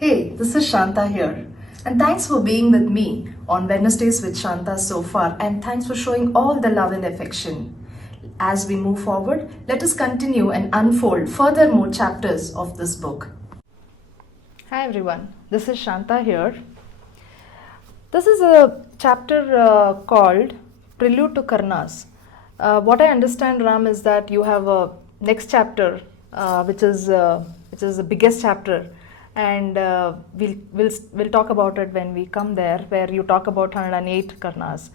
Hey, this is Shantha here, and thanks for being with me on Wednesdays with Shantha so far, and thanks for showing all the love and affection. As we move forward, let us continue and unfold further more chapters of this book. Hi everyone, this is Shantha here. This is a chapter called Prelude to Karanas. What I understand, Ram, is that you have a next chapter, which is the biggest chapter. And we'll talk about it when we come there, where you talk about 108 Karanas.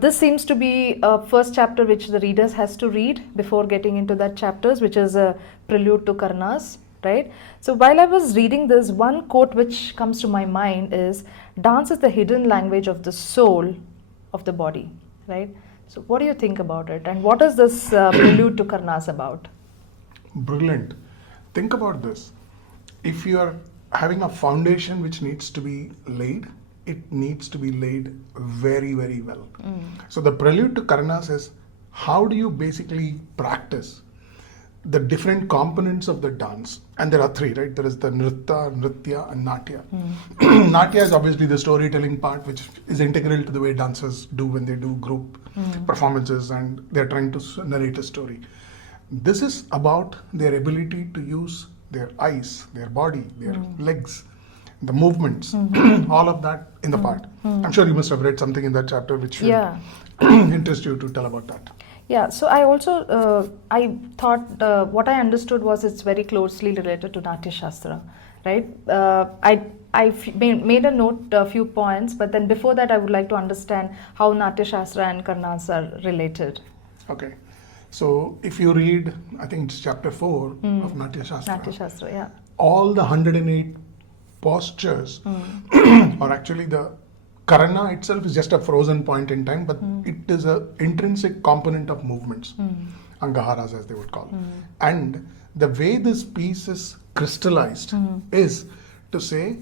This seems to be a first chapter which the readers has to read before getting into that chapters, which is a Prelude to Karanas, right? So while I was reading this, one quote which comes to my mind is, "Dance is the hidden language of the soul of the body," right? So what do you think about it? And what is this Prelude to Karanas about? Brilliant. Think about this. If you are having a foundation which needs to be laid, it needs to be laid very, very well. So the Prelude to Karanas is how do you basically practice the different components of the dance. And there are three, right? There is the Nritta, Nritya and Natya. Natya is obviously the storytelling part, which is integral to the way dancers do when they do group performances and they're trying to narrate a story. This is about their ability to use their eyes, their body, their legs, the movements, all of that in the part. I'm sure you must have read something in that chapter which should interest you to tell about that. Yeah, so I also, I thought what I understood was it's very closely related to Natya Shastra, right? I made a note, a few points, but then before that I would like to understand how Natya Shastra and Karanas are related. Okay. So if you read, I think it's chapter 4 of Natya Shastra. Natya Shastra, yeah. All the 108 postures, or actually the Karana itself is just a frozen point in time, but it is an intrinsic component of movements, Angaharas as they would call. And the way this piece is crystallized is to say,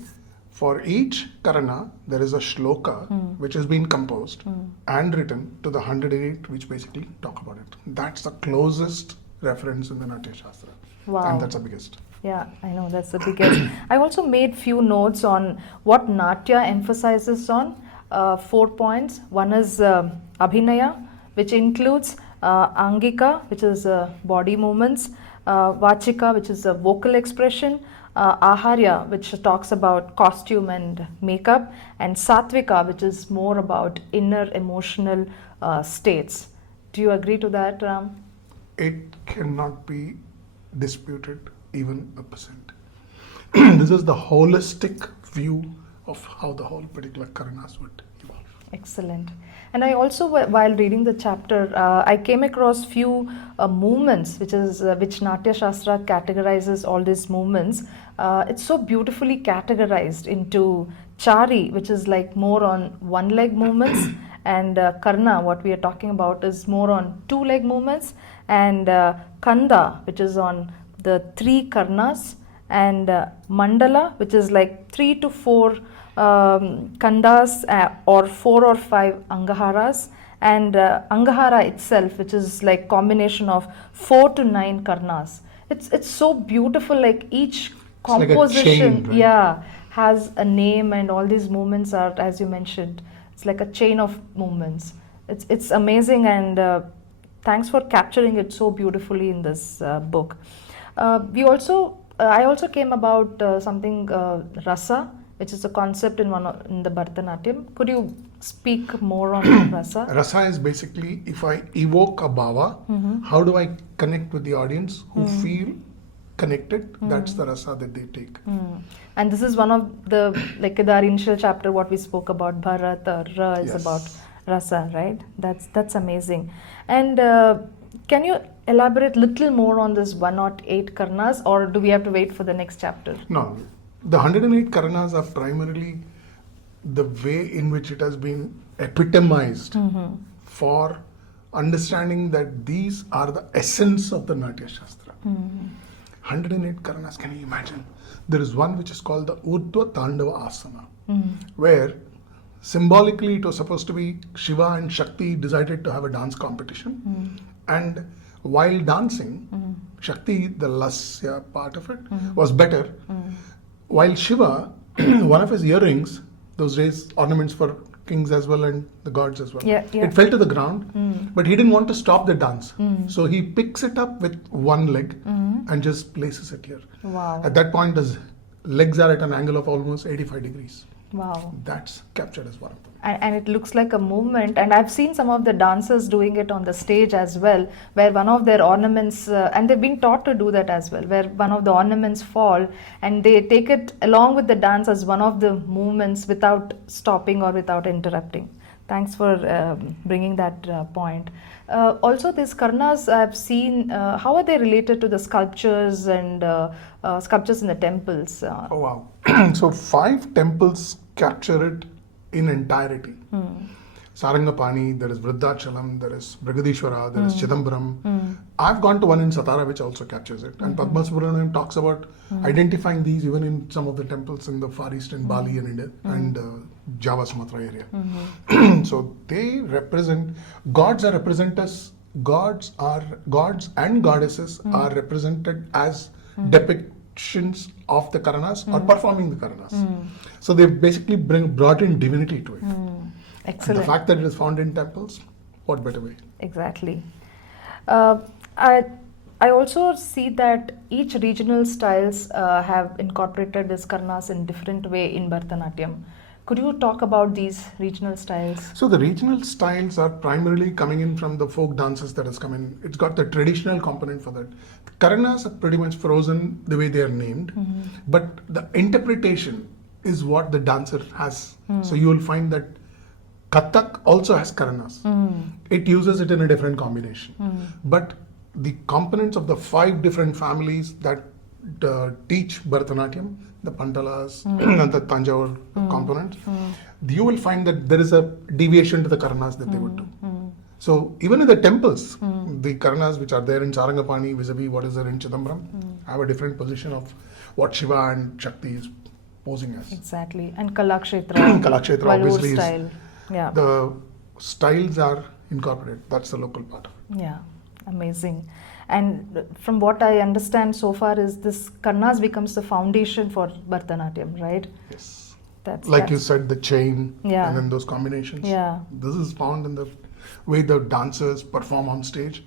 for each Karana, there is a shloka which has been composed and written to the 108 which basically talk about it. That's the closest reference in the Natya Shastra. Wow. And that's the biggest. Yeah, I know, that's the biggest. I also made few notes on what Natya emphasizes on, 4 points. One is Abhinaya, which includes Angika, which is body movements, Vachika, which is a vocal expression, Aharya, which talks about costume and makeup, and Satvika, which is more about inner emotional states. Do you agree to that, Ram? It cannot be disputed even a percent. This is the holistic view of how the whole particular Karanas would evolve. Excellent. And I also, while reading the chapter, I came across few movements, which Natya Shastra categorizes all these movements. It's so beautifully categorized into Chari, which is like more on one-leg movements, and Karna, what we are talking about, is more on two-leg movements, and Kanda, which is on the 3 Karnas, and Mandala, which is like 3 to 4 Kandas or 4 or 5 Angaharas, and Angahara itself, which is like combination of 4 to 9 Karnas. It's so beautiful, like each composition, like a chain, right? Yeah, has a name, and all these movements are, as you mentioned, it's like a chain of movements. It's amazing, and thanks for capturing it so beautifully in this book. I also came about something rasa, which is a concept in the Bharatanatyam. Could you speak more on rasa? Rasa is basically, if I evoke a bhava, how do I connect with the audience who feel connected? That's the rasa that they take. And this is one of the, like the initial chapter, what we spoke about, Bharat, Ra is about rasa, right? That's amazing. And can you elaborate little more on this 108 Karanas, or do we have to wait for the next chapter? No, the 108 Karanas are primarily the way in which it has been epitomized for understanding that these are the essence of the Natya Shastra. 108 Karanas, can you imagine? There is one which is called the Urdhva Tandava Asana, where symbolically it was supposed to be Shiva and Shakti decided to have a dance competition. And while dancing, Shakti, the lasya part of it, was better. While Shiva, one of his earrings, those days ornaments for kings as well and the gods as well, it fell to the ground, but he didn't want to stop the dance. So he picks it up with one leg and just places it here. Wow. At that point, his legs are at an angle of almost 85 degrees. Wow. That's captured as one of them. And it looks like a movement, and I've seen some of the dancers doing it on the stage as well, where one of their ornaments, and they've been taught to do that as well, where one of the ornaments fall and they take it along with the dance as one of the movements without stopping or without interrupting. Thanks for bringing that point. Also, these Karanas I've seen, how are they related to the sculptures and sculptures in the temples? Oh wow. So 5 temples capture it in entirety. Sarangapani, there is Vruddhachalam, there is Brigadishwara, there is Chidambaram. I've gone to one in Satara which also captures it. And Padma Subramaniam talks about identifying these even in some of the temples in the Far East in Bali and India and Java, Sumatra area. So they represent, gods are represented as, gods and goddesses are represented as depictions of the Karanas or performing the Karanas. So they basically brought in divinity to it. Excellent. The fact that it is found in temples, what better way? Exactly. I also see that each regional styles have incorporated these Karanas in different way in Bharatanatyam. Could you talk about these regional styles? So the regional styles are primarily coming in from the folk dances that has come in. It's got the traditional component for that. The Karanas are pretty much frozen the way they are named, but the interpretation is what the dancer has. So you will find that Kathak also has Karanas. It uses it in a different combination. But the components of the 5 different families that teach Bharatanatyam, the Pantalas and the Tanjore components, you will find that there is a deviation to the Karanas that they would do. So even in the temples, the Karanas which are there in Sarangapani vis-a-vis what is there in Chidambaram have a different position of what Shiva and Shakti is posing as. Exactly. And Kalakshetra, Kalakshetra Vallur obviously style. is, the styles are incorporated. That's the local part of it. Yeah, amazing. And from what I understand so far is this Karanas becomes the foundation for Bharatanatyam, right? Yes. That's You said, the chain Yeah. and then those combinations. Yeah. This is found in the way the dancers perform on stage.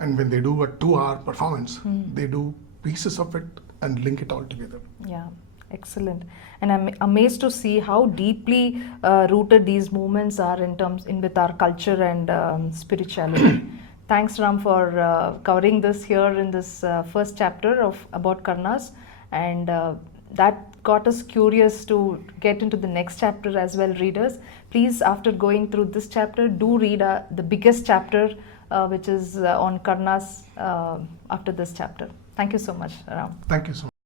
And when they do a 2-hour performance, they do pieces of it and link it all together. Yeah, excellent. And I'm amazed to see how deeply rooted these movements are in with our culture and spirituality. Thanks, Ram, for covering this here in this first chapter about Karanas, and that got us curious to get into the next chapter as well, readers. Please, after going through this chapter, do read the biggest chapter, which is on Karanas after this chapter. Thank you so much, Ram. Thank you so much.